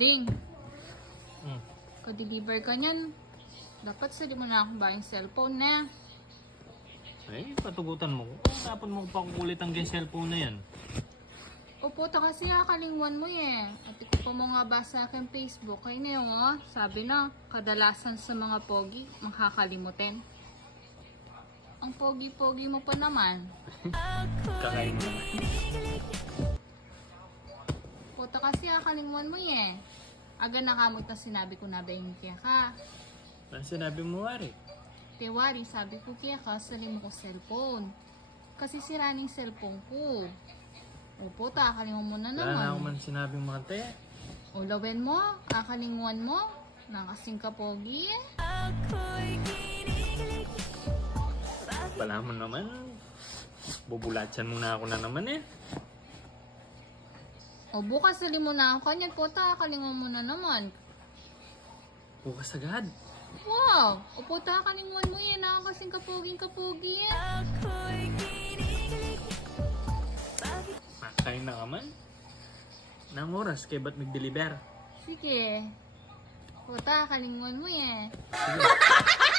Ding. Ka-deliver ka niyan. Dapat sali mo na akong bayang cellphone na. Eh, patugutan mo. Dapat mo pakukulit ang cellphone na yan. Opo, ta kasi kalingwan mo eh. At ito pa mo nga ba sa akin Facebook. Kaya na yung sabi na, kadalasan sa mga pogi, makakalimutin. Ang pogi-pogi mo pa naman. Kakain mo. Puta kasi kalingwan mo eh. Aga nakamot na sinabi ko na ba yung kaya ka. Ano sinabi mo, Wari? Tewari, sabi ko kaya ka, salim mo ko cellphone. Kasi sira ng cellphone ko. Opo, akalingon mo na naman. Wala na ako man sinabing mga te. O, lawin mo, akalinguan mo. Nakasing ka pogi eh. Wala mo naman. Bubulatsan mo na ako na naman eh. O, bukas salim mo na ako. Kanyan po, akalingon mo na naman. Bukas agad. Wow! O po, akalinguan mo eh. Nakakasing ka pogi eh. Kain na ka man? Nang oras, kaya ba't nag-deliver? Sige. Puta, kalinguan mo eh. Sige.